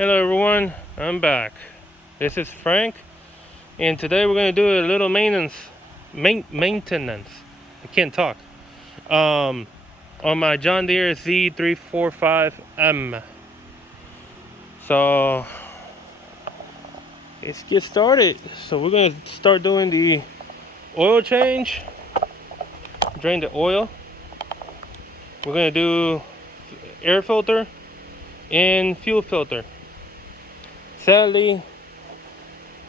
Hello everyone, I'm back. This is Frank, and today we're going to do a little maintenance. I can't talk. On my John Deere Z345M. So let's get started. So we're going to start doing the oil change. Drain the oil. We're going to do air filter and fuel filter. Sadly,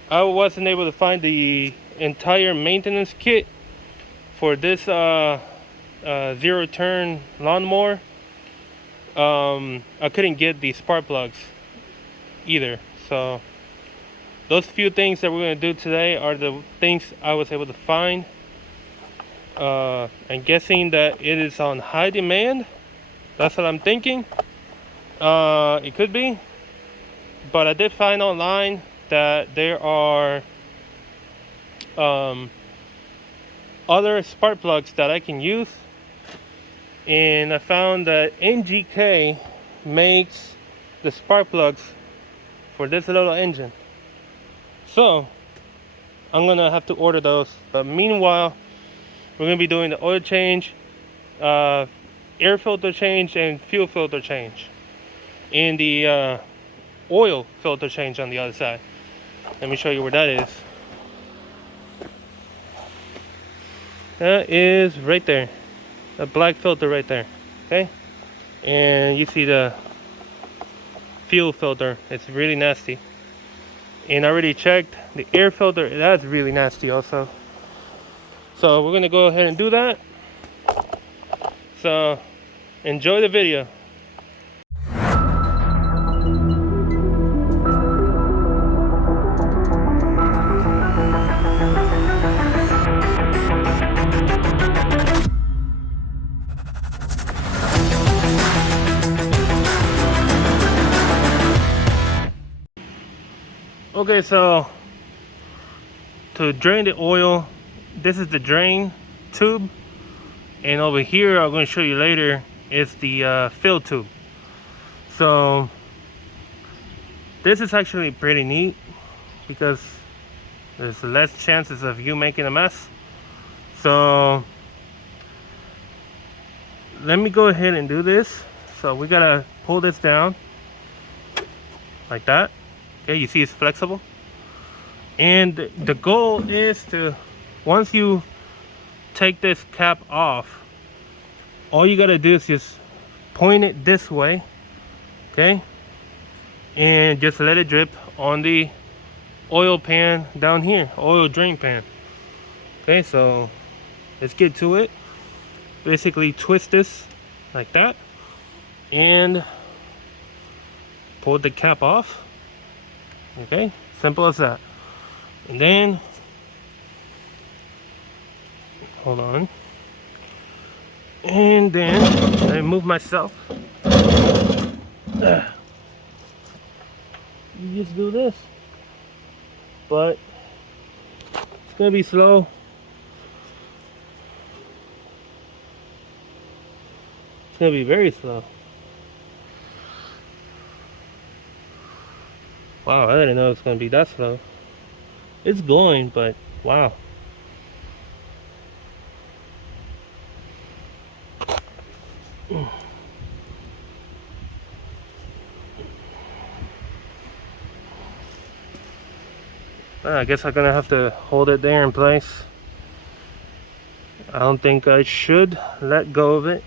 I wasn't able to find the entire maintenance kit for this zero turn lawnmower. I couldn't get the spark plugs either. So those few things that we're going to do today are the things I was able to find. I'm guessing that it is on high demand. That's what I'm thinking. It could be, but I did find online that there are other spark plugs that I can use, and I found that NGK makes the spark plugs for this little engine. So I'm gonna have to order those, but meanwhile we're gonna be doing the oil change, air filter change, and fuel filter change, and the oil filter change on the other side. Let me show you where that is. That is right there, the black filter right there. Okay, and you see the fuel filter, it's really nasty. And I already checked the air filter, that's really nasty also. So we're gonna go ahead and do that. So enjoy the video. Okay, so to drain the oil, this is the drain tube, and over here I'm going to show you later is the fill tube. So this is actually pretty neat because there's less chances of you making a mess. So let me go ahead and do this. So we gotta pull this down like that. Okay, you see it's flexible, and the goal is to, once you take this cap off, all you gotta do is just point it this way, okay, and just let it drip on the oil pan down here, oil drain pan. Okay, so let's get to it. Basically twist this like that and pull the cap off. Okay, simple as that. And then hold on, and then I move myself. You just do this, but it's gonna be slow. It's gonna be very slow. Wow, I didn't know it's gonna be that slow. It's going, but wow. I guess I'm gonna have to hold it there in place. I don't think I should let go of it.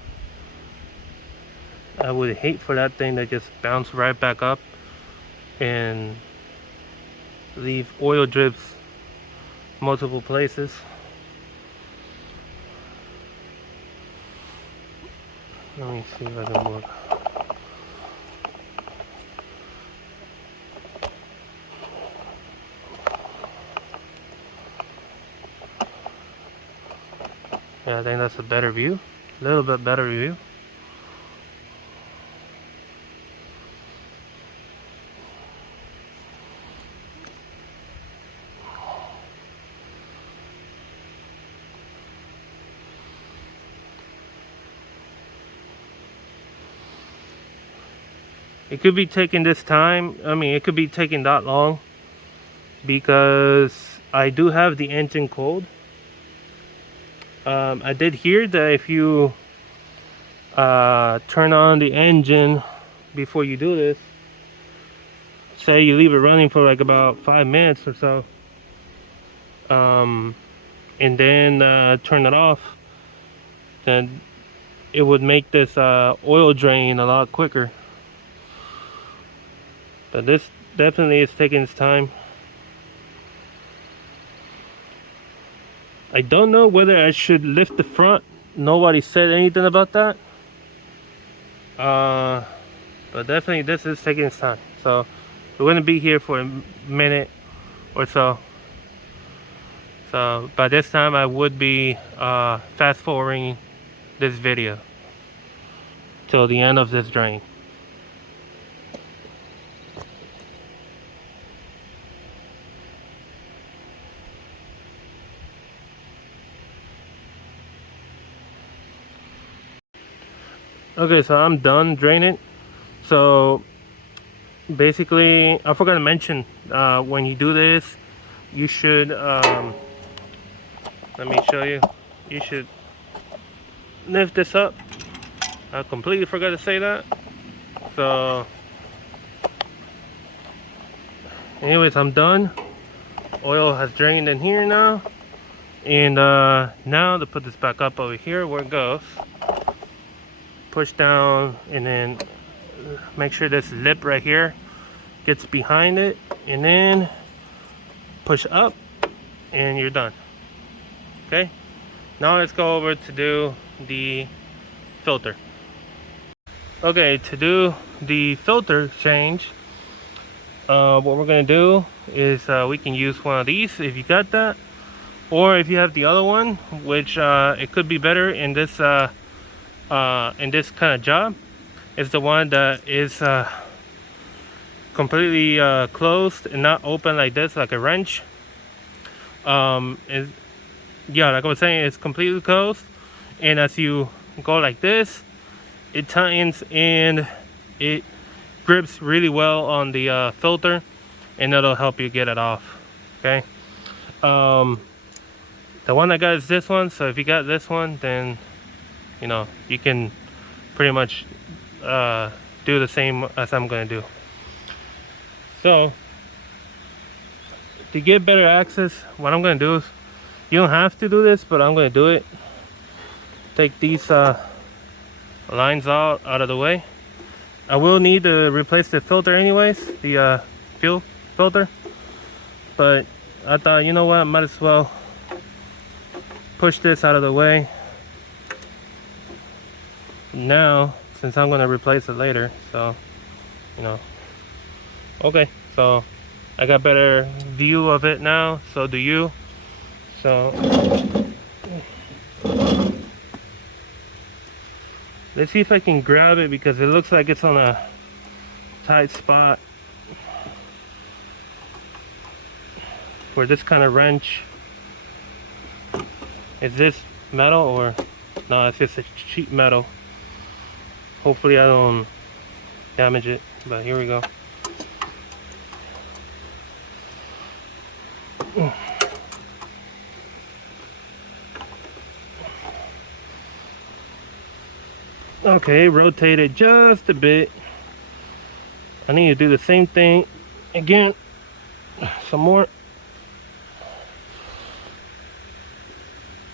I would hate for that thing to just bounce right back up and leave oil drips multiple places. Let me see if I can work. Yeah, I think that's a better view. A little bit better view. It could be taking this time. I mean, it could be taking that long because I do have the engine cold. I did hear that if you turn on the engine before you do this, say you leave it running for like about 5 minutes or so, and then turn it off, then it would make this oil drain a lot quicker. But this definitely is taking its time. I don't know whether I should lift the front. Nobody said anything about that. But definitely this is taking its time. So we're gonna be here for a minute or so. So by this time I would be fast forwarding this video till the end of this drain. Okay, so I'm done draining. So basically, I forgot to mention, when you do this, you should, let me show you, you should lift this up. I completely forgot to say that. So anyways, I'm done. Oil has drained in here now. And now to put this back up over here where it goes, push down and then make sure this lip right here gets behind it, and then push up and you're done. Okay, now let's go over to do the filter. Okay, to do the filter change, what we're gonna do is we can use one of these if you got that, or if you have the other one, which it could be better in this kind of job, is the one that is completely closed and not open like this, like a wrench. Yeah, like I was saying, it's completely closed, and as you go like this, it tightens and it grips really well on the filter, and that'll help you get it off. Okay, the one I got is this one, so if you got this one, then you know you can pretty much do the same as I'm gonna do. So to get better access, what I'm gonna do is, you don't have to do this, but I'm gonna do it. Take these lines out of the way. I will need to replace the filter anyways, the fuel filter, but I thought, you know what, might as well push this out of the way now, since I'm gonna replace it later. So you know, okay, so I got better view of it now, so do you. So let's see if I can grab it, because it looks like it's on a tight spot for this kind of wrench. Is this metal or no? It's just a cheap metal. Hopefully I don't damage it, but here we go. Okay, rotate it just a bit. I need to do the same thing again, some more.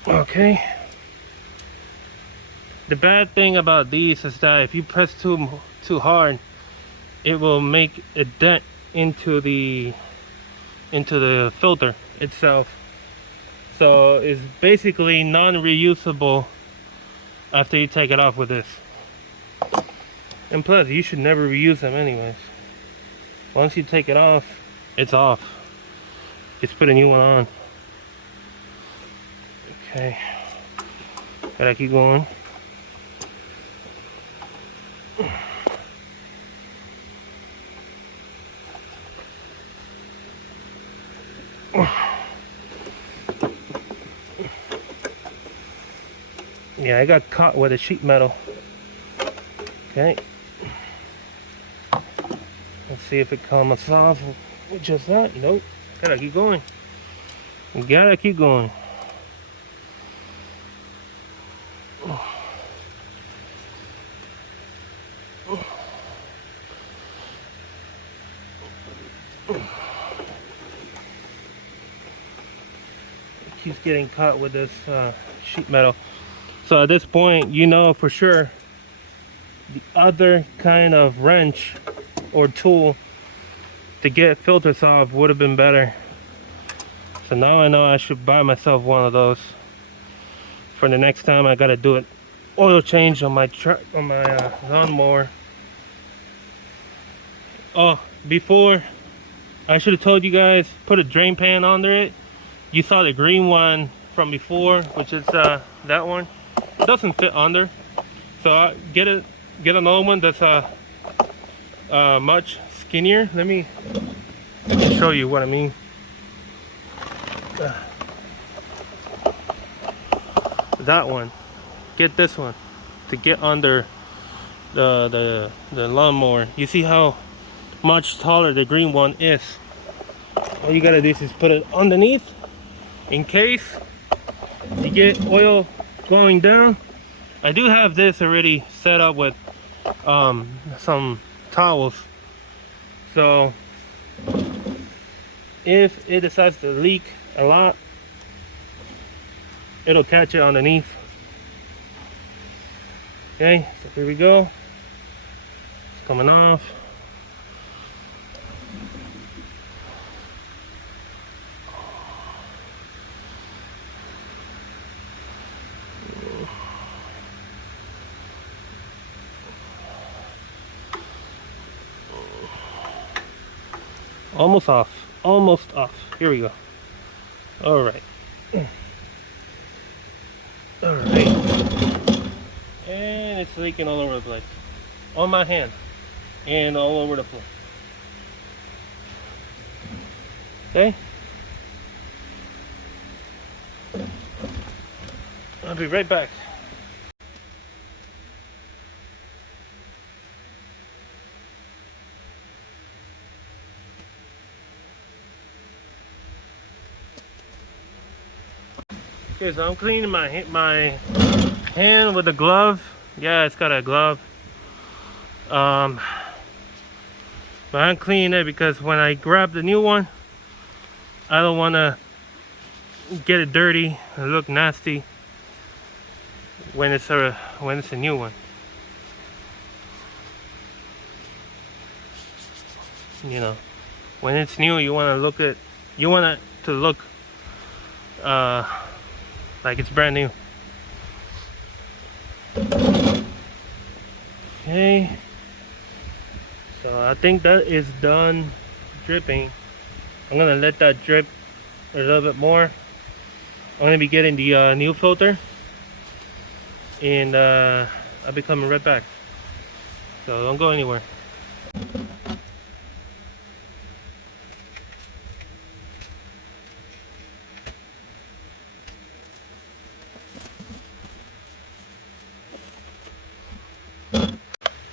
Okay. The bad thing about these is that if you press too hard, it will make a dent into the filter itself. So it's basically non-reusable after you take it off with this. And plus, you should never reuse them anyways. Once you take it off, it's off. Just put a new one on. Okay, gotta keep going. Yeah, I got caught with a sheet metal. Okay. Let's see if it comes off with just that. Nope. Gotta keep going. You gotta keep going. Keeps getting caught with this sheet metal. So at this point, you know for sure the other kind of wrench or tool to get filters off would have been better. So now I know I should buy myself one of those for the next time I gotta do an oil change on my truck, on my lawnmower. Oh, before, I should have told you guys, put a drain pan under it. You saw the green one from before, which is that one. It doesn't fit under, so I get another one that's much skinnier. Let me show you what I mean. That one. Get this one to get under the lawnmower. You see how much taller the green one is. All you gotta do is put it underneath in case you get oil going down. I do have this already set up with some towels, so if it decides to leak a lot, it'll catch it underneath. Okay, so here we go. It's coming off. Almost off. Almost off. Here we go. All right. All right. And it's leaking all over the place. On my hand. And all over the floor. Okay. I'll be right back. Okay, so I'm cleaning my hand with a glove. Yeah, it's got a glove. But I'm cleaning it because when I grab the new one, I don't want to get it dirty and look nasty when it's a new one. You know, when it's new, you want it to look like it's brand new. Okay, so I think that is done dripping. I'm gonna let that drip a little bit more. I'm gonna be getting the new filter, and I'll be coming right back, so don't go anywhere.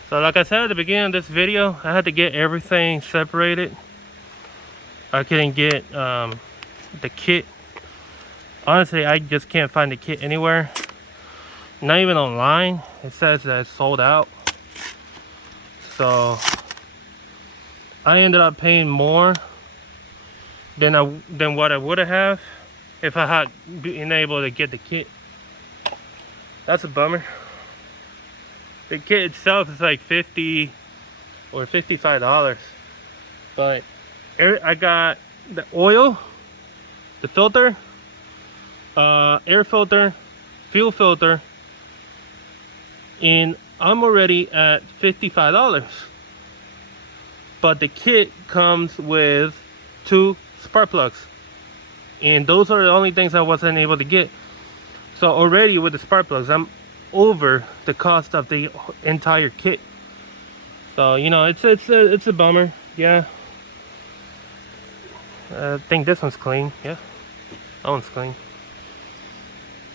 So like I said at the beginning of this video, I had to get everything separated. I couldn't get the kit. Honestly, I just can't find the kit anywhere. Not even online. It says that it's sold out. So I ended up paying more than what I would have if I had been able to get the kit. That's a bummer. The kit itself is like $50 or $55, but I got the oil, the filter, air filter, fuel filter, and I'm already at $55. But the kit comes with 2 spark plugs, and those are the only things I wasn't able to get. So already with the spark plugs, I'm over the cost of the entire kit. So you know, it's a bummer. Yeah, I think this one's clean. Yeah, that one's clean.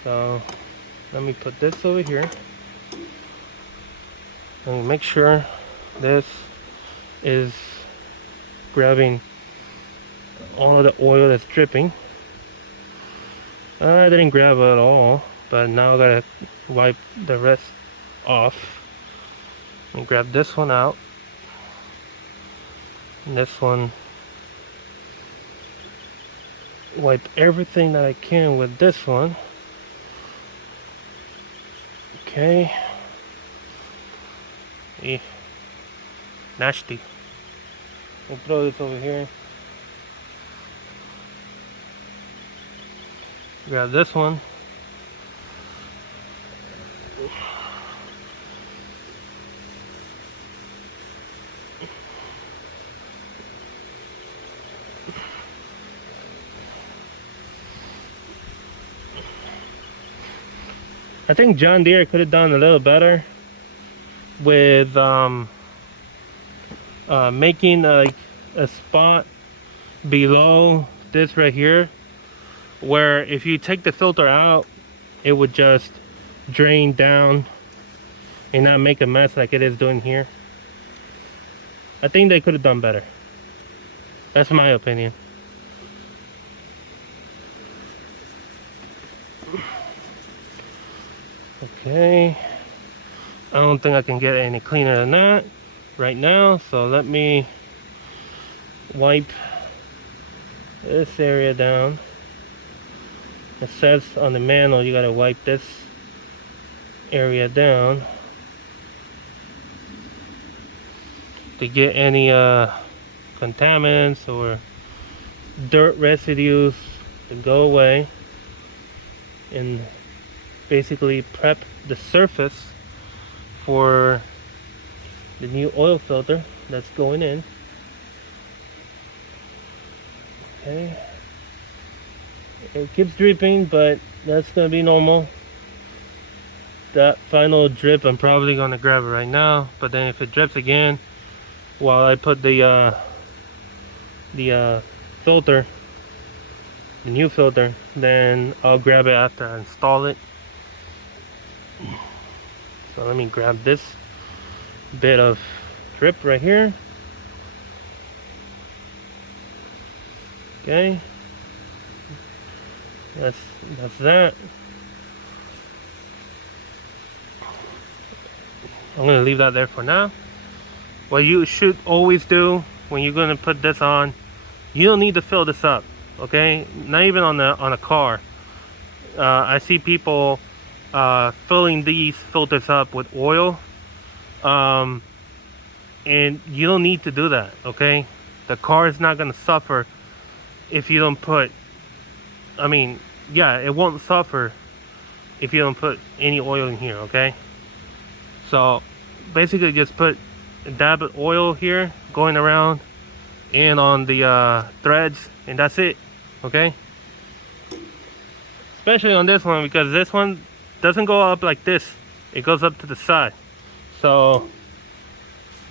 So let me put this over here and make sure this is grabbing all of the oil that's dripping. I didn't grab it at all, but now I gotta wipe the rest off. And grab this one out. And this one. Wipe everything that I can with this one. Okay. Nasty. I'll throw this over here. Grab this one. I think John Deere could have done a little better with making a spot below this right here, where if you take the filter out, it would just drain down and not make a mess like it is doing here. I think they could have done better. That's my opinion. Okay, I don't think I can get any cleaner than that right now, so let me wipe this area down. It says on the manual you gotta wipe this area down to get any contaminants or dirt residues to go away, and basically prep the surface for the new oil filter that's going in. Okay, it keeps dripping, but that's gonna be normal. That final drip, I'm probably gonna grab it right now, but then if it drips again while I put the filter, the new filter, then I'll grab it after I install it. So let me grab this bit of drip right here. Okay, that's that. I'm gonna leave that there for now. What you should always do when you're gonna put this on, you don't need to fill this up, okay? Not even on a car. I see people filling these filters up with oil, and you don't need to do that, okay? The car is not gonna suffer if you don't put, I mean, yeah, it won't suffer if you don't put any oil in here, okay? So basically just put a dab of oil here going around and on the threads, and that's it, okay? Especially on this one, because this one doesn't go up like this, it goes up to the side. So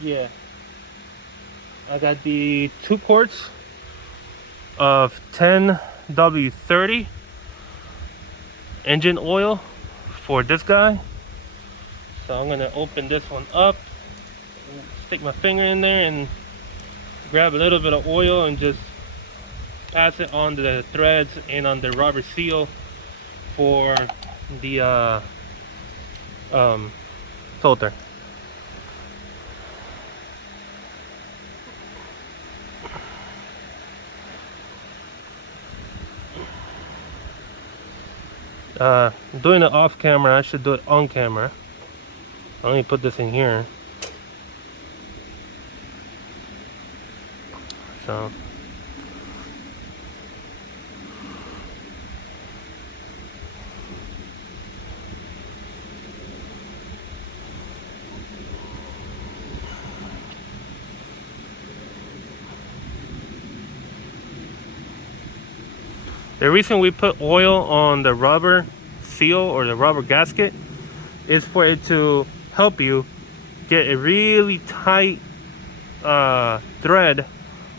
yeah, I got the 2 quarts of 10W30 engine oil for this guy. So I'm gonna open this one up, stick my finger in there and grab a little bit of oil and just pass it on the threads and on the rubber seal for the filter. Doing it off camera, I should do it on camera. Let me put this in here. So the reason we put oil on the rubber seal or the rubber gasket is for it to help you get a really tight thread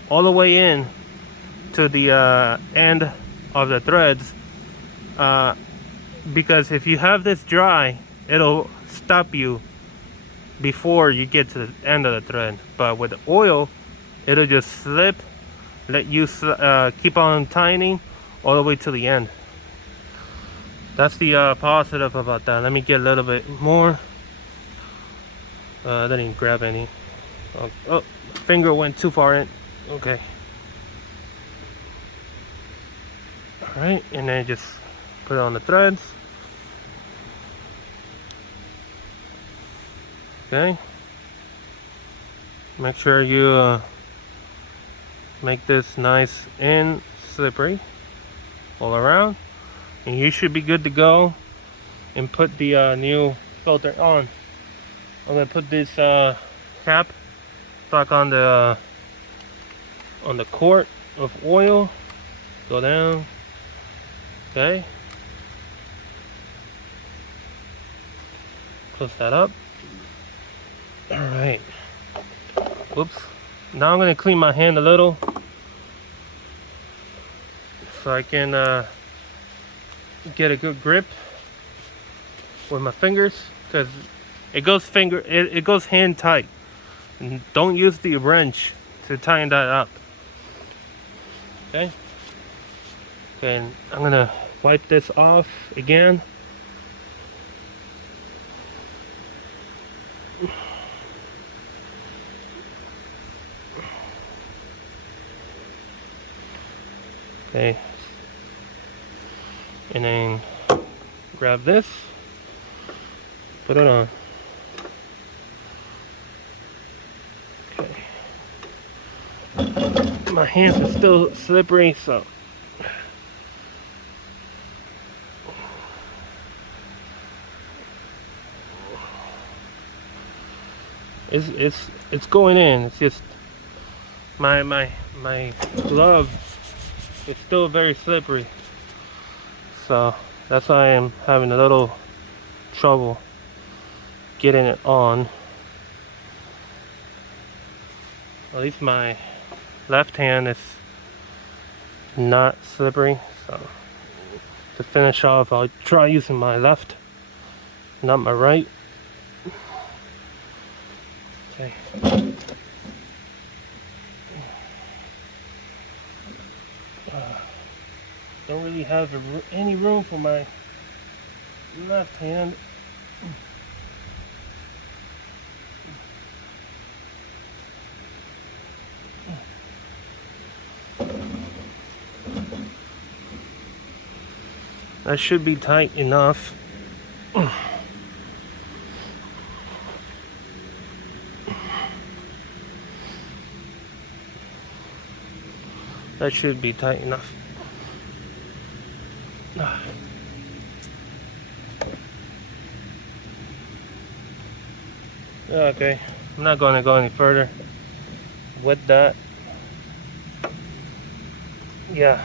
all the way in to the end of the threads, because if you have this dry, it'll stop you before you get to the end of the thread. But with the oil, it'll just slip, let you keep on tightening all the way to the end. That's the positive about that. Let me get a little bit more. I didn't grab any. Oh, finger went too far in. Okay. Alright, and then just put it on the threads. Okay. Make sure you make this nice and slippery all around, and you should be good to go and put the new filter on. I'm gonna put this cap back on the quart of oil. Go down. Okay. Close that up. All right. Whoops. Now I'm gonna clean my hand a little so I can get a good grip with my fingers, because it goes hand tight, and don't use the wrench to tighten that up. Okay. Okay, I'm gonna wipe this off again. Okay, and then grab this, put it on. Okay, my hands are still slippery, so it's going in. It's just my glove is still very slippery, so that's why I'm having a little trouble getting it on. At least my left hand is not slippery, so to finish off I'll try using my left, not my right. Okay. Don't really have any room for my left hand. That should be tight enough. That should be tight enough. Okay, I'm not going to go any further with that. Yeah,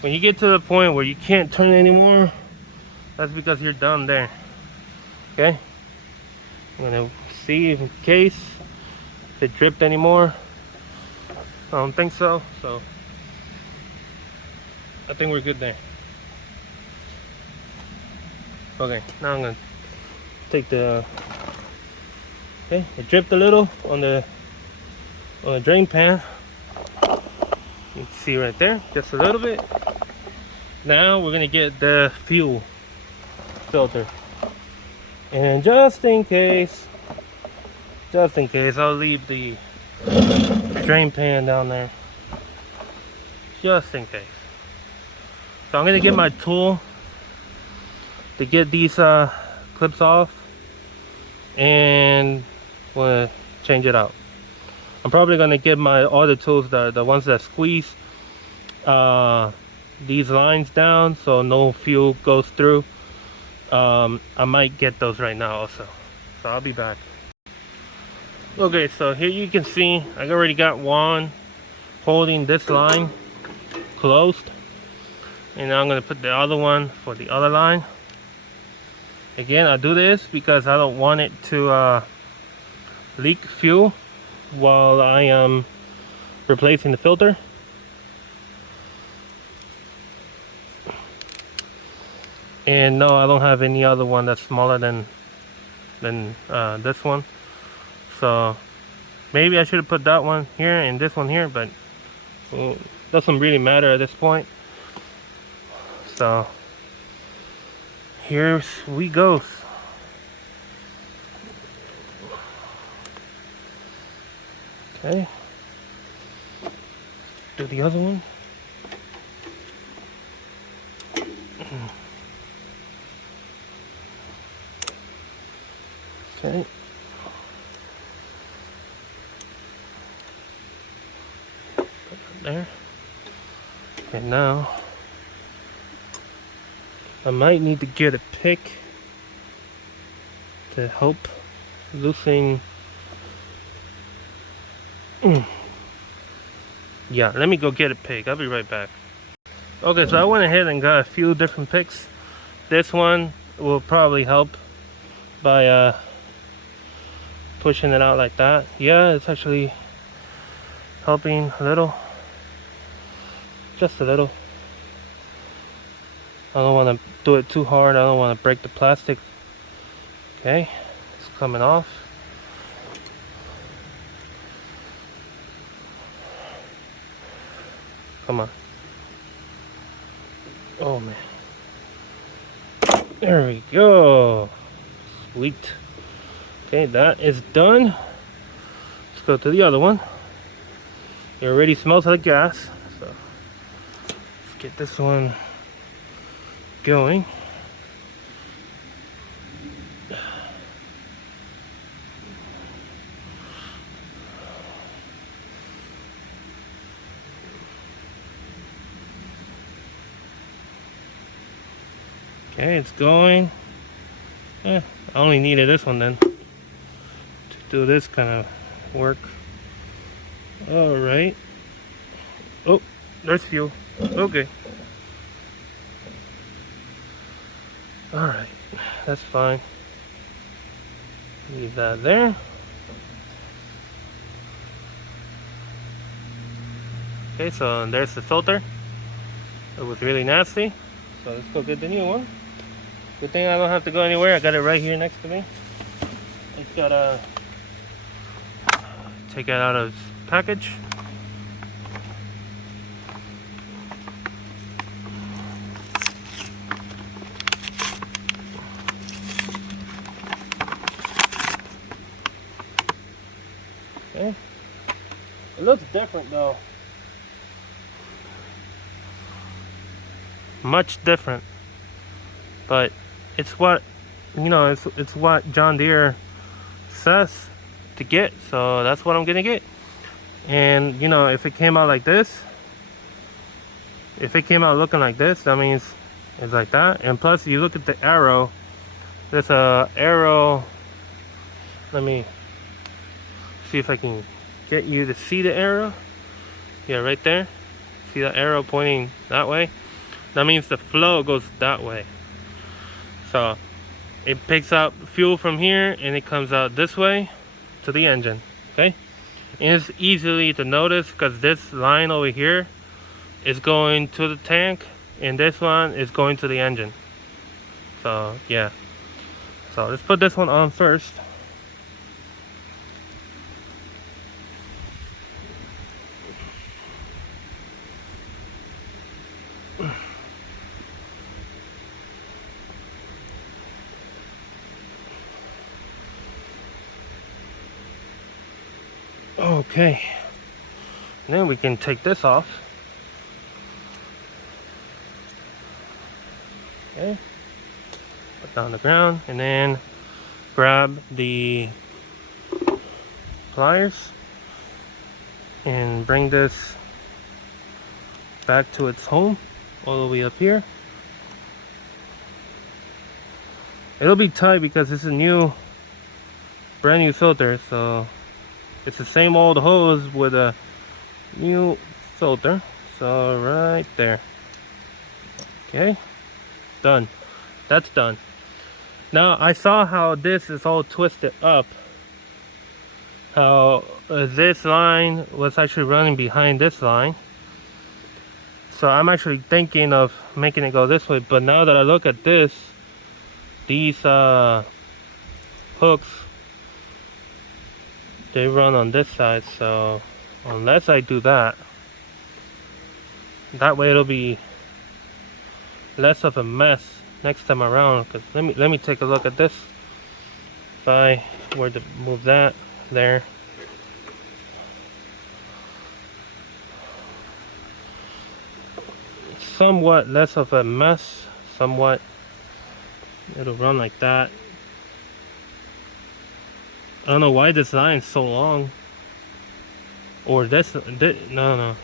when you get to the point where you can't turn anymore, that's because you're done there. Okay, I'm gonna see in case if it dripped anymore. I don't think so, so I think we're good there. Okay, now I'm gonna take the, okay, it dripped a little on the drain pan. You can see right there, just a little bit. Now we're gonna get the fuel filter, and just in case I'll leave the drain pan down there, just in case. So I'm gonna get my tool to get these clips off, and we'll change it out. I'm probably gonna get my other tools, the ones that squeeze these lines down so no fuel goes through. I might get those right now also, so I'll be back. Okay, so here you can see I already got one holding this line closed, and now I'm going to put the other one for the other line. Again, I do this because I don't want it to leak fuel while I am replacing the filter. And no, I don't have any other one that's smaller than this one, so Maybe I should have put that one here and this one here, but well, doesn't really matter at this point. So here we go. Okay, do the other one. Okay. Put that there. And now I might need to get a pick to help loosen. Yeah, let me go get a pick. I'll be right back. Okay, so I went ahead and got a few different picks. This one will probably help by pushing it out like that. Yeah, it's actually helping a little, just a little. I don't want to do it too hard. I don't want to break the plastic. Okay, it's coming off. Come on. Oh man. There we go. Sweet. Okay, that is done. Let's go to the other one. It already smells like gas. So let's get this one going. Okay, it's going. I only needed this one then to do this kind of work. All right. Oh, there's fuel. Okay. All right, that's fine. Leave that there. Okay, so there's the filter. It was really nasty. So let's go get the new one. Good thing I don't have to go anywhere. I got it right here next to me. I just gotta take it out of its package. Okay. It looks different though. Much different. But it's what, you know, it's what John Deere says to get, so that's what I'm gonna get. And you know, if it came out like this, if it came out looking like this, that means it's like that. And plus, you look at the arrow, there's a arrow. Let me see if I can get you to see the arrow. Yeah, right there. See that arrow pointing that way? That means the flow goes that way. So it picks up fuel from here and it comes out this way to the engine. Okay, and it's easily to notice because this line over here is going to the tank and this one is going to the engine. So yeah, so let's put this one on first. Okay, then we can take this off. Okay, put down the ground and then grab the pliers and bring this back to its home all the way up here. It'll be tight because it's a brand new filter, so it's the same old hose with a new filter. So right there. Okay, done. That's done. Now I saw how this is all twisted up, how this line was actually running behind this line. So I'm actually thinking of making it go this way, but now that I look at this, these hooks, they run on this side, so unless I do that, that way it'll be less of a mess next time around. Because let me take a look at this. If I were to move that there, it's somewhat less of a mess. Somewhat, it'll run like that. I don't know why this line is so long. Or no.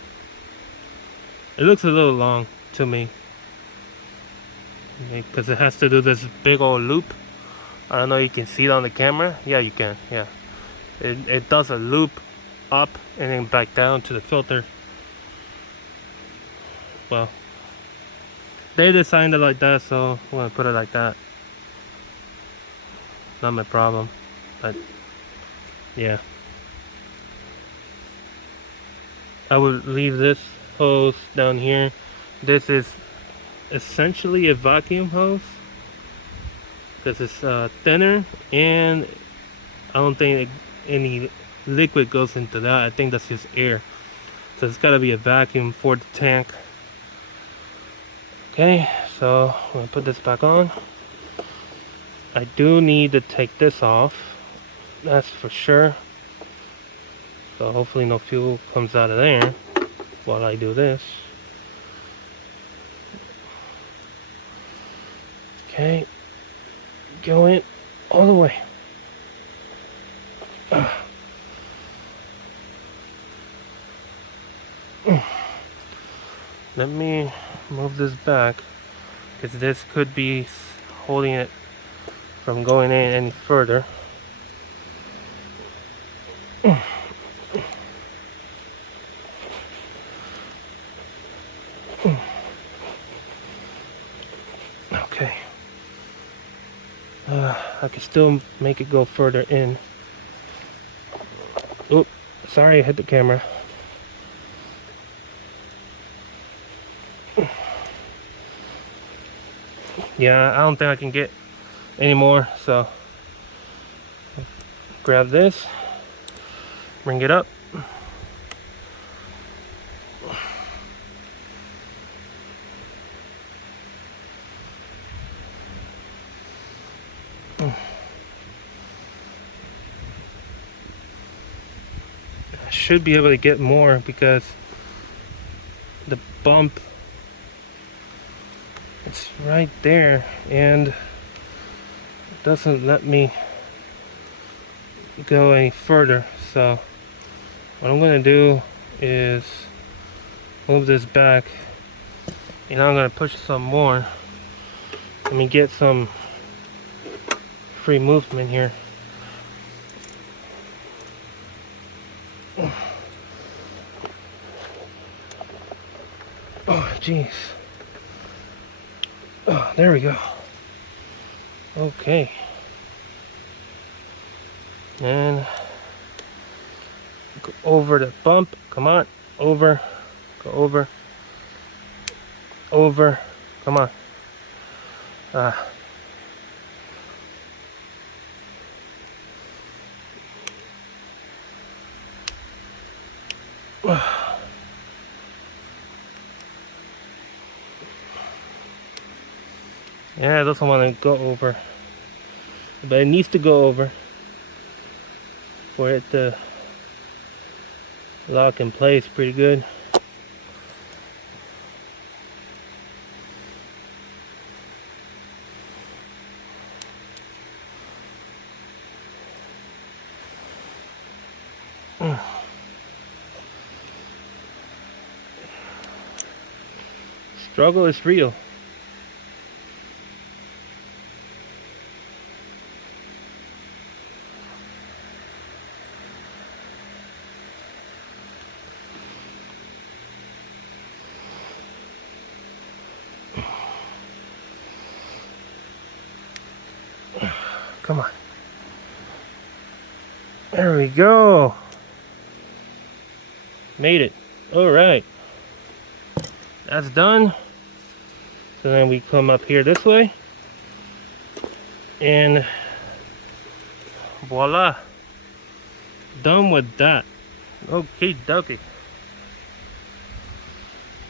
It looks a little long to me. Because it has to do this big old loop. I don't know if you can see it on the camera. Yeah, you can. Yeah. It does a loop up and then back down to the filter. Well, they designed it like that, so I'm going to put it like that. Not my problem. But, yeah. I would leave this hose down here. This is essentially a vacuum hose because it's thinner, and I don't think any liquid goes into that. I think that's just air, so it's got to be a vacuum for the tank. Okay, so I'm gonna put this back on. I do need to take this off, that's for sure. So hopefully no fuel comes out of there while I do this. Okay, go in all the way. Let me move this back, because this could be holding it from going in any further. Okay. I can still make it go further in. Oop, sorry I hit the camera. Yeah, I don't think I can get any more, so grab this, bring it up. I should be able to get more because the bump, it's right there and it doesn't let me go any further. So what I'm going to do is move this back, and I'm going to push some more. Let me get some free movement here. Oh jeez. Oh, there we go. Okay. And go over the bump. Come on. Over. Go over. Over. Come on. Yeah, it doesn't want to go over, but it needs to go over for it to lock in place pretty good. Struggle is real. Come on. There we go. Made it. All right. That's done. So then we come up here this way. And voila. done with that. Okay, dokie.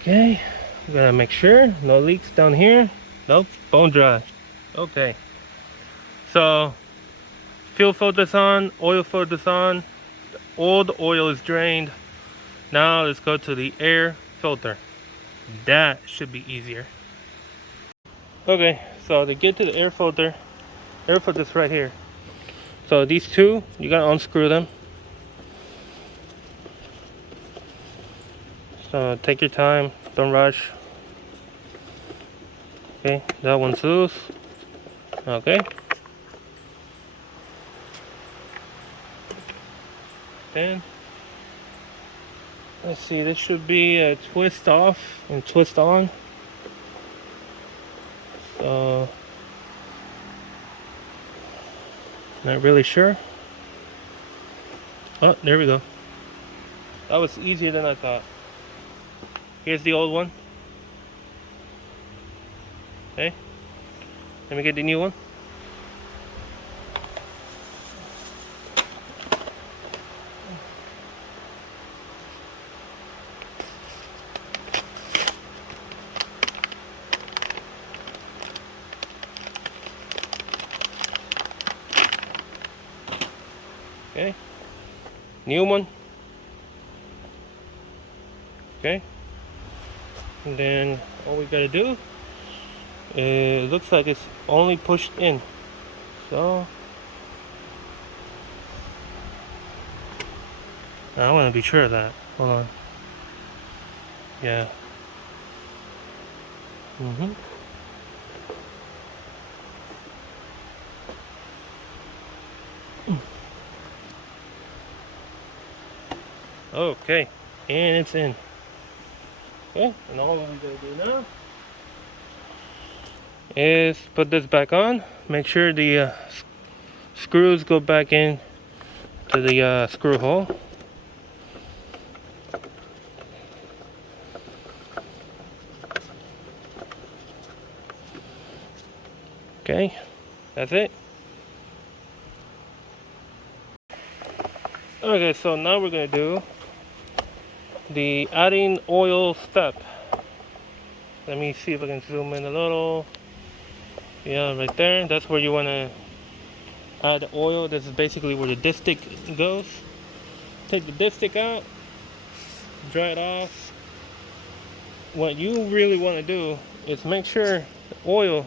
Okay, we gotta make sure no leaks down here. Nope, bone dry. Okay, so fuel filter's on, oil filter's on, all the oil is drained. Now let's go to the air filter. That should be easier. Okay, so to get to the air filter's right here. So these two, you gotta unscrew them. So take your time, don't rush. Okay, that one's loose. Okay. Then let's see, this should be a twist off and twist on. So not really sure. Oh, there we go. That was easier than I thought. Here's the old one. Okay, let me get the new one. Okay, new one. Okay, and then all we gotta do, it looks like it's only pushed in, so I want to be sure of that. Hold on. Yeah. Okay, and it's in. Okay, and all we gotta do now is put this back on. Make sure the screws go back in to the screw hole. Okay, that's it. Okay, so now we're gonna do the adding oil step. Let me see if I can zoom in a little. Yeah, right there. That's where you want to add the oil. This is basically where the dipstick goes. Take the dipstick out, dry it off. What you really want to do is make sure the oil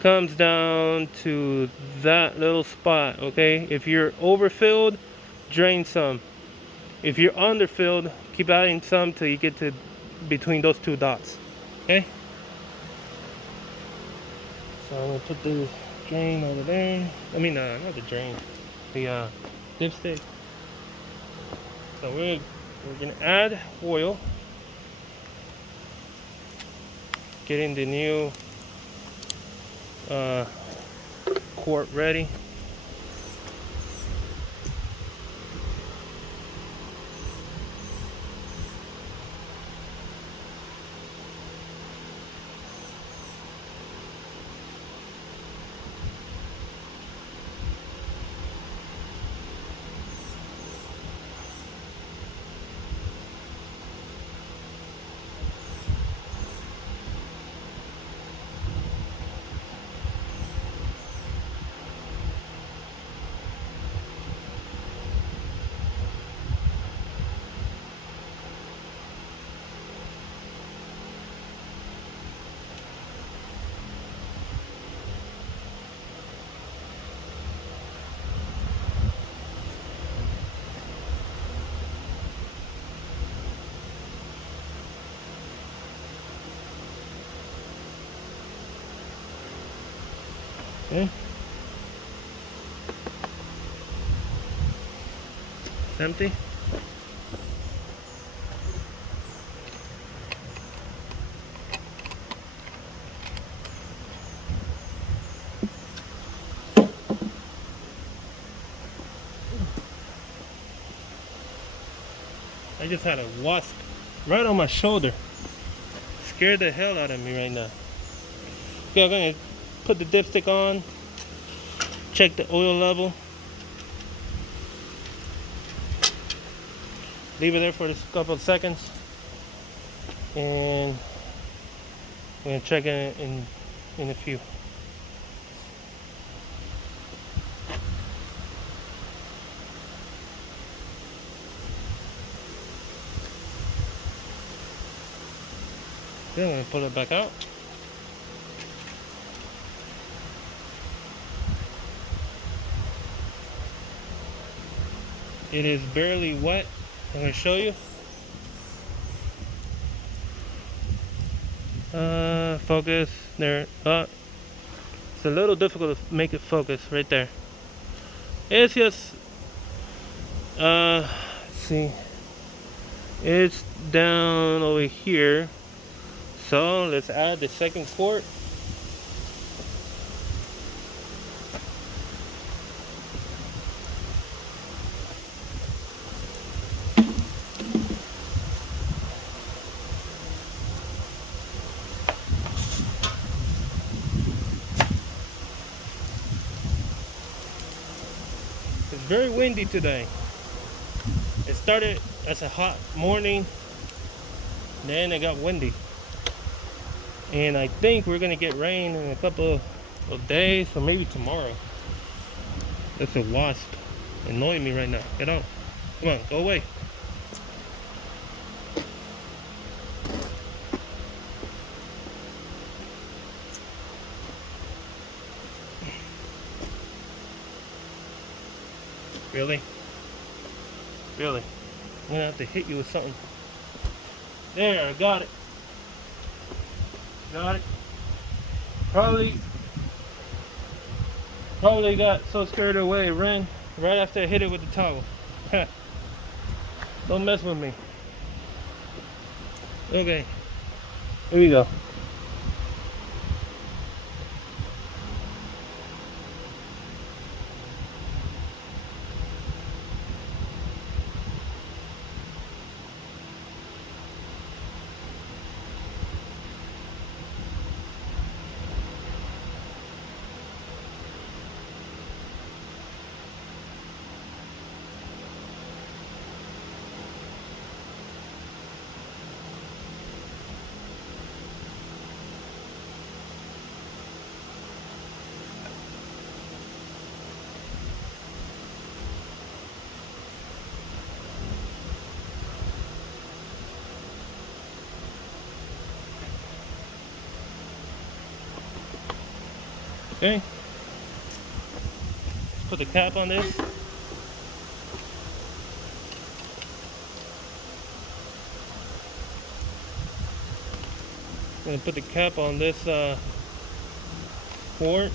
comes down to that little spot, okay? If you're overfilled, drain some. If you're underfilled, keep adding some till you get to between those two dots, okay? So I'm gonna put the drain over there. I mean, not the drain, the dipstick. So we're gonna add oil, getting the new quart ready. Okay. It's empty. I just had a wasp right on my shoulder. Scared the hell out of me right now. Okay, I'm gonna put the dipstick on, check the oil level. Leave it there for just a couple of seconds, and we're gonna check it in a few. Then I'm gonna pull it back out. It is barely wet. I'm gonna show you. Focus there. It's a little difficult to make it focus right there. It's just let's see, it's down over here. So let's add the second quart. It's very windy today. It started as a hot morning, then it got windy. And I think we're gonna get rain in a couple of days, or maybe tomorrow. That's a wasp annoying me right now. Get out. Come on, go away. Really? Really? I'm gonna have to hit you with something. There, I got it. Got it. Probably got so scared away, it ran right after I hit it with the towel. Don't mess with me. Okay, here we go. Okay, let's put the cap on this. I'm gonna put the cap on this quart,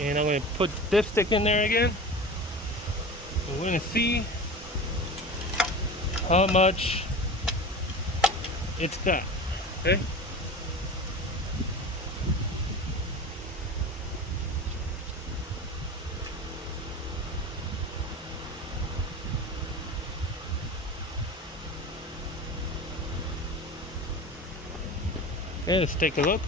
and I'm gonna put dipstick in there again. And we're gonna see how much it's got. Okay. Okay, let's take a look.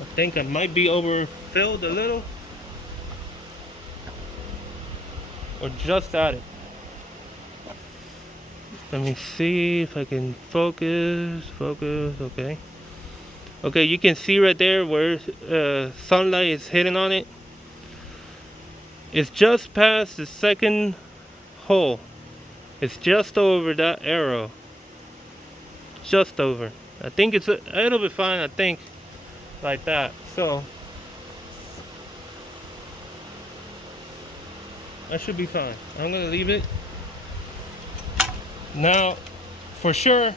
I think I might be overfilled a little, or just at it. Let me see if I can focus. Okay. Okay, you can see right there where sunlight is hitting on it. It's just past the second hole. It's just over that arrow. Just over. I think it'll be fine, I think, like that. So that should be fine. I'm gonna leave it. Now, for sure,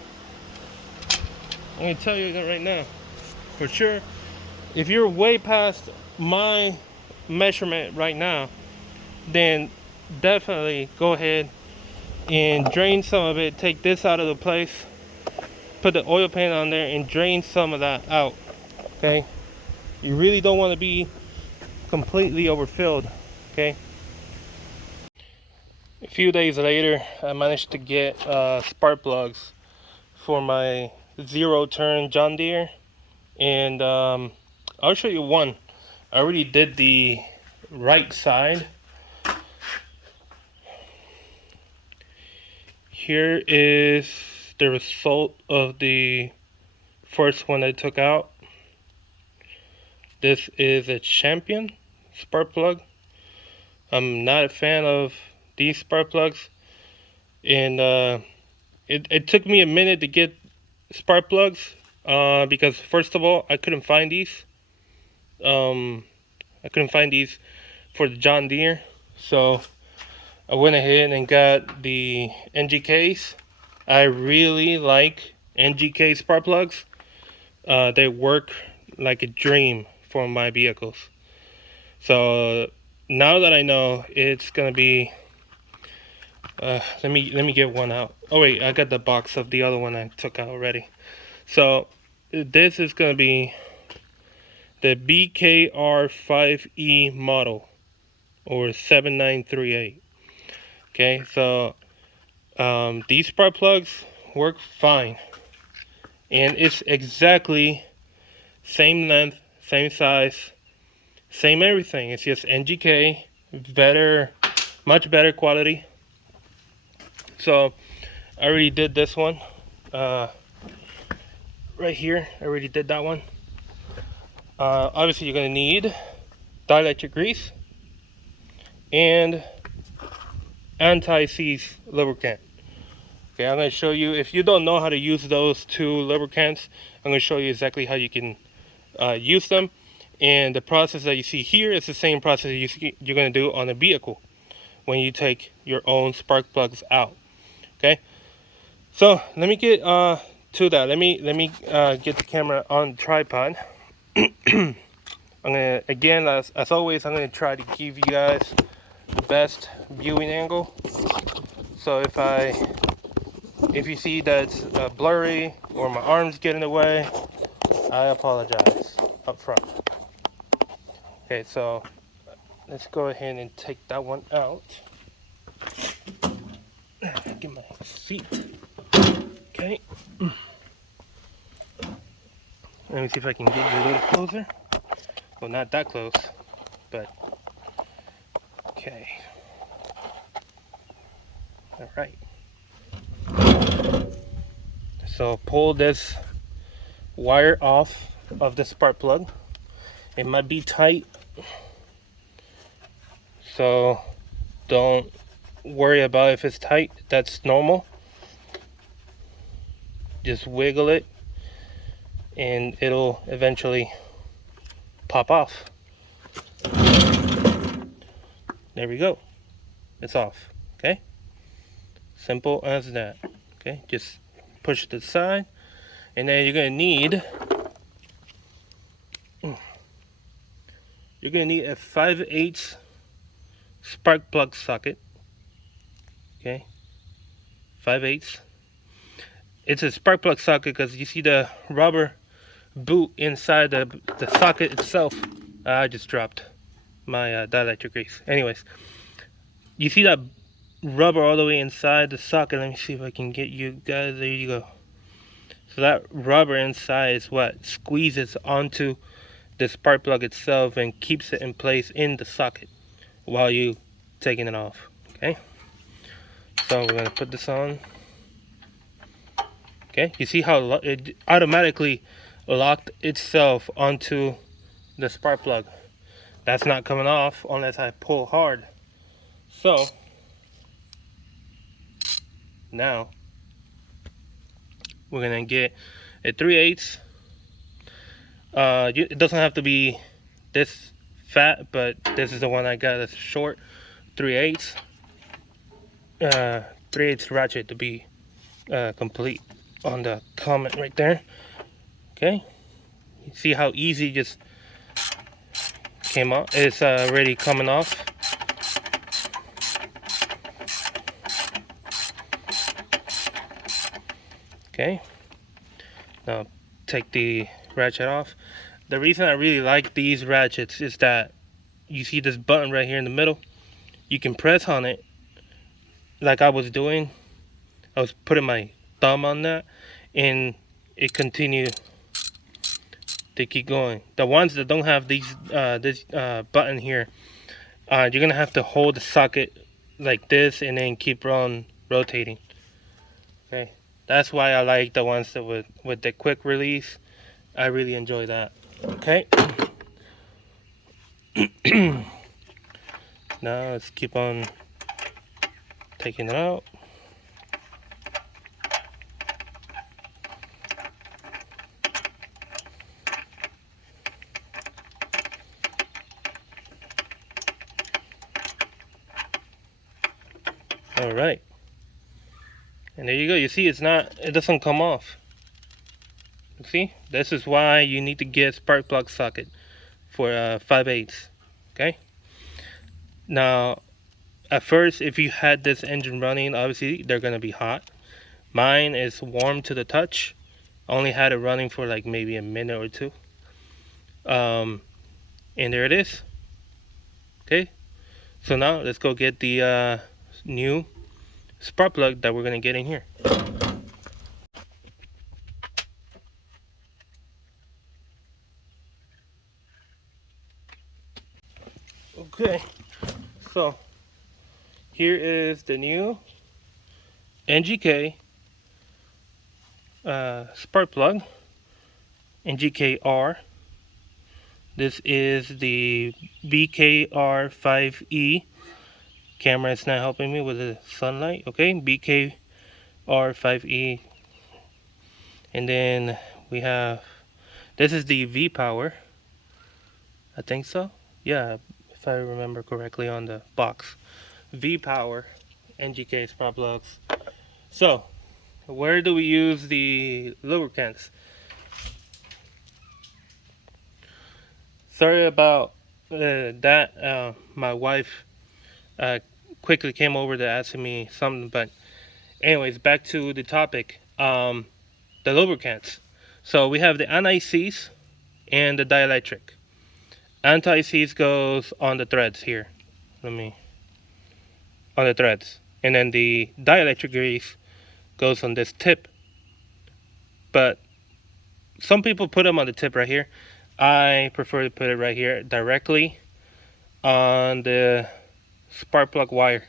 I'm gonna tell you that right now. For sure, if you're way past my measurement right now, then definitely go ahead and drain some of it. Take this out of the place, put the oil pan on there, and drain some of that out. Okay, you really don't want to be completely overfilled. Okay. A few days later, I managed to get spark plugs for my zero turn John Deere, and I'll show you one. I already did the right side. Here is the result of the first one I took out. This is a Champion spark plug. I'm not a fan of these spark plugs, and it took me a minute to get spark plugs because first of all I couldn't find these. I couldn't find these for the John Deere, so I went ahead and got the NGKs. I really like NGK spark plugs. They work like a dream for my vehicles. So now that I know it's gonna be, let me get one out. Oh wait, I got the box of the other one I took out already. So this is gonna be the BKR5E model, or 7938. Okay, so these spark plugs work fine, and it's exactly same length, same size, same everything. It's just NGK, better, much better quality. So I already did this one right here. I already did that one. Obviously you're gonna need dielectric grease and anti-seize lubricant. Okay, I'm going to show you, if you don't know how to use those two lubricants, I'm going to show you exactly how you can use them. And the process that you see here is the same process you're going to do on a vehicle when you take your own spark plugs out. Okay, so let me get to that. Let me get the camera on the tripod. I'm gonna, again, as always, I'm gonna try to give you guys the best viewing angle. So if you see that's blurry or my arms get in the way, I apologize up front. Okay, so let's go ahead and take that one out. Get my seat. Okay. Let me see if I can get you a little closer. Well, not that close, but okay. All right. So pull this wire off of the spark plug. It might be tight, so don't worry about if it's tight. That's normal. Just wiggle it and it'll eventually pop off. There we go. It's off. Okay, simple as that. Okay, just push it to the side, and then you're gonna need a 5/8 spark plug socket. Okay, 5/8. It's a spark plug socket because you see the rubber boot inside the socket itself. I just dropped my dielectric grease. Anyways, you see that rubber all the way inside the socket. Let me see if I can get you guys. There you go. So that rubber inside is what squeezes onto the spark plug itself and keeps it in place in the socket while you taking it off. Okay, so we're gonna put this on. Okay, you see how it automatically locked itself onto the spark plug. That's not coming off unless I pull hard. So now we're gonna get a 3/8. It doesn't have to be this fat, but this is the one I got. That's short, 3/8. 3/8 ratchet to be complete on the comment right there. Okay, you see how easy just came off. It's already coming off. Okay, now take the ratchet off. The reason I really like these ratchets is that you see this button right here in the middle. You can press on it like I was doing. I was putting my thumb on that and it continued to keep going. The ones that don't have these this button here, you're gonna have to hold the socket like this and then keep on rotating. Okay, that's why I like the ones that with the quick release. I really enjoy that. Okay. Now let's keep on taking it out. All right. And there you go. You see, it doesn't come off. You see, this is why you need to get spark plug socket for 5/8. Okay. Now, at first, if you had this engine running, obviously they're gonna be hot. Mine is warm to the touch. Only had it running for like maybe a minute or two. And there it is. Okay. So now let's go get the new spark plug that we're gonna get in here. Okay, so here is the new NGK spark plug, NGK-R. This is the BKR5E. Camera is not helping me with the sunlight. Okay, BKR5E. And then we have, this is the V-Power. I think so. Yeah, if I remember correctly on the box. V-Power NGK spark plugs. So, where do we use the lubricants? Sorry about that. My wife quickly came over to ask me something, but anyways, back to the topic. The lubricants. So we have the anti-seize and the dielectric. Anti-seize goes on the threads here. On the threads, and then the dielectric grease goes on this tip. But some people put them on the tip right here. I prefer to put it right here directly on the spark plug wire,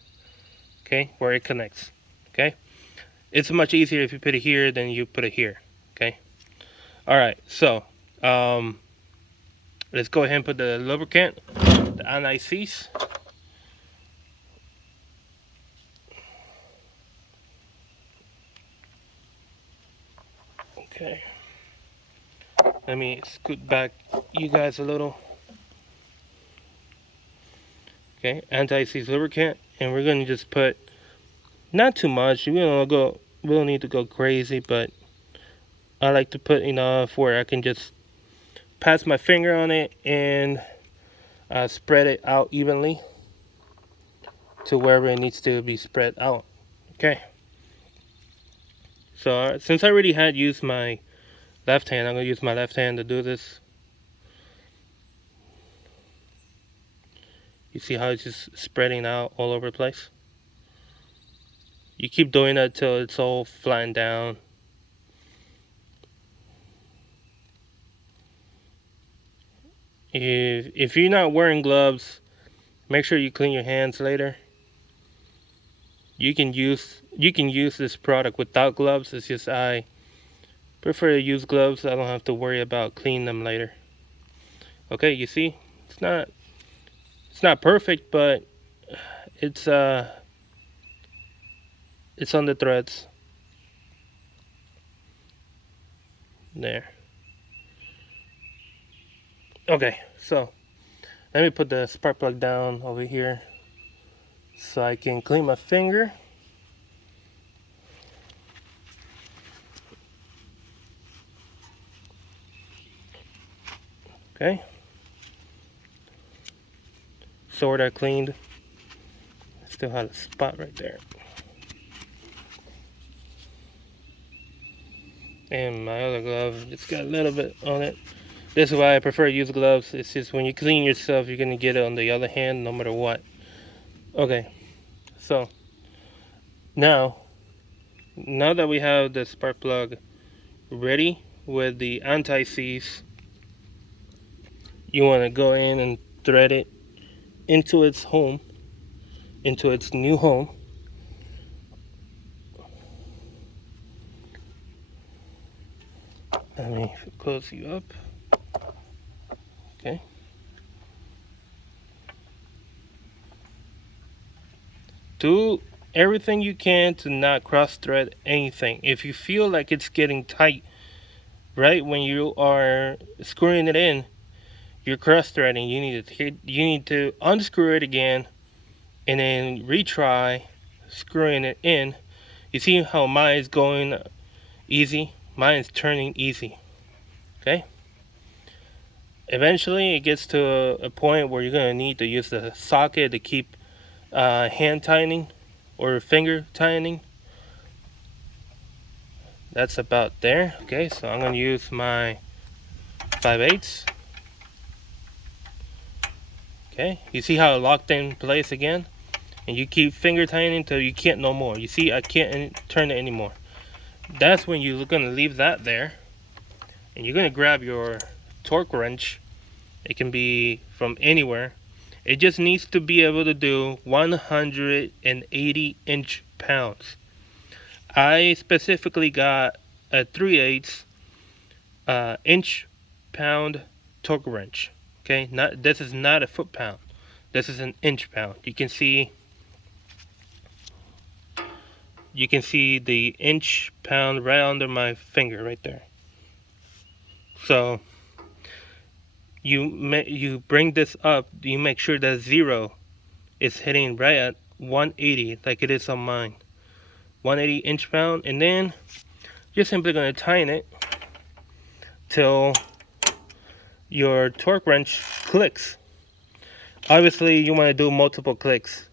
okay, where it connects. Okay, it's much easier if you put it here than you put it here. Okay, all right, so let's go ahead and put the lubricant, the anti-seize. Okay, let me scoot back you guys a little. Okay, anti-seize lubricant, and we're gonna just put not too much. We don't need to go crazy, but I like to put enough where I can just pass my finger on it and spread it out evenly to wherever it needs to be spread out. Okay. So since I already had used my left hand, I'm gonna use my left hand to do this. You see how it's just spreading out all over the place? You keep doing that till it's all flattened down. If you're not wearing gloves, make sure you clean your hands later. You can use this product without gloves. It's just I prefer to use gloves. I don't have to worry about cleaning them later. Okay, you see, it's not perfect, but it's on the threads. There. Okay, so let me put the spark plug down over here so I can clean my finger. Okay. Sort of cleaned. Still have a spot right there. And my other glove, it's got a little bit on it. This is why I prefer to use gloves. It's just when you clean yourself, you're gonna get it on the other hand no matter what. Okay, so now that we have the spark plug ready with the anti-seize, you want to go in and thread it into its home, into its new home. Let me close you up. Okay. Do everything you can to not cross thread anything. If you feel like it's getting tight right when you are screwing it in, you're cross threading. You need to unscrew it again and then retry screwing it in. You see how mine is going easy? Mine is turning easy. Okay. Eventually, it gets to a point where you're gonna need to use the socket to keep hand tightening or finger tightening. That's about there. Okay, so I'm gonna use my 5/8. Okay, you see how it locked in place again? And you keep finger tightening until you can't no more. You see, I can't turn it anymore. That's when you're gonna leave that there, and you're gonna grab your torque wrench. It can be from anywhere. It just needs to be able to do 180 inch-pounds. I specifically got a 3/8 inch-pound torque wrench. Okay, this is not a foot-pound. This is an inch-pound. You can see the inch-pound right under my finger right there. So you bring this up. You make sure that 0 is hitting right at 180, like it is on mine. 180 inch-pound, and then you're simply going to tighten it till your torque wrench clicks. Obviously, you want to do multiple clicks.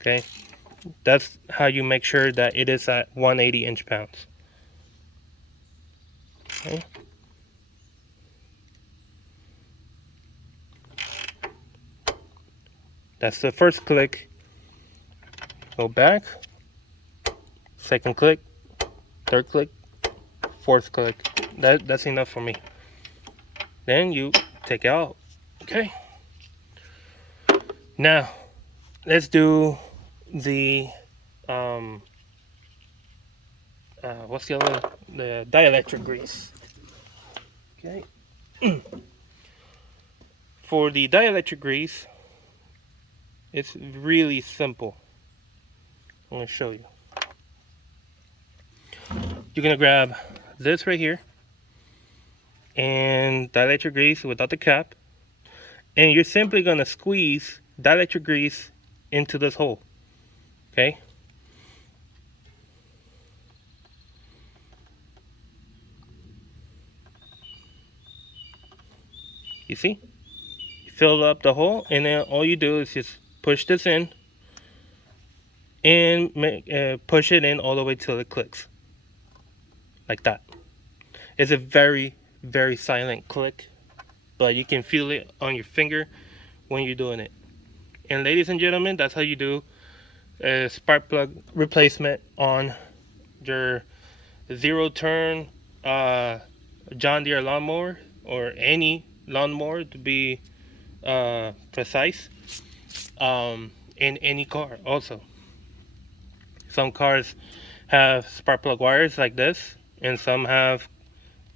Okay, that's how you make sure that it is at 180 inch-pounds. Okay. That's the first click. Go back. Second click. Third click. Fourth click. That's enough for me. Then you take it out. Okay. Now, let's do the what's the other? The dielectric grease. Okay. For the dielectric grease, it's really simple. I'm going to show you. You're going to grab this right here and dielectric grease without the cap, and you're simply going to squeeze dielectric grease into this hole. Okay. You see? You fill up the hole, and then all you do is just push this in and push it in all the way till it clicks. Like that. It's a very, very silent click, but you can feel it on your finger when you're doing it. And ladies and gentlemen, that's how you do a spark plug replacement on your 0-turn John Deere lawnmower, or any lawnmower to be precise, in any car. Also, some cars have spark plug wires like this, and some have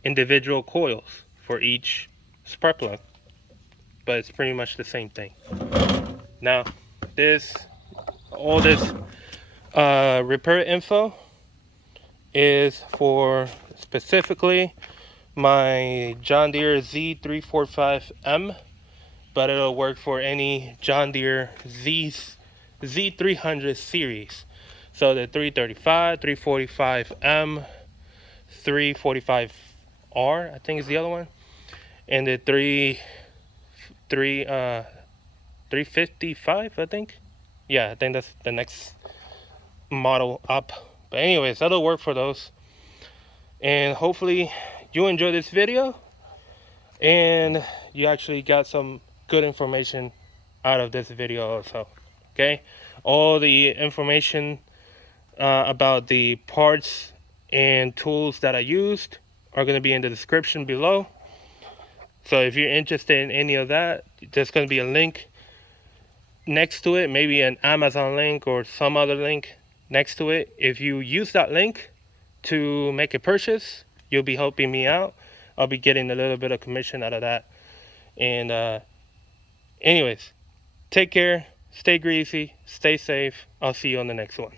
individual coils for each spark plug, but it's pretty much the same thing. Now, all this repair info is for specifically my John Deere Z345M, but it'll work for any John Deere Z300 series. So the 335, 345M, 345R, I think is the other one, and the 355, I think. Yeah, I think that's the next model up. But anyways, that'll work for those. And hopefully you enjoyed this video and you actually got some good information out of this video also. Okay, all the information about the parts and tools that I used are going to be in the description below. So if you're interested in any of that, there's going to be a link next to it, maybe an Amazon link or some other link next to it. If you use that link to make a purchase, you'll be helping me out. I'll be getting a little bit of commission out of that. And anyways, take care, stay greasy, stay safe. I'll see you on the next one.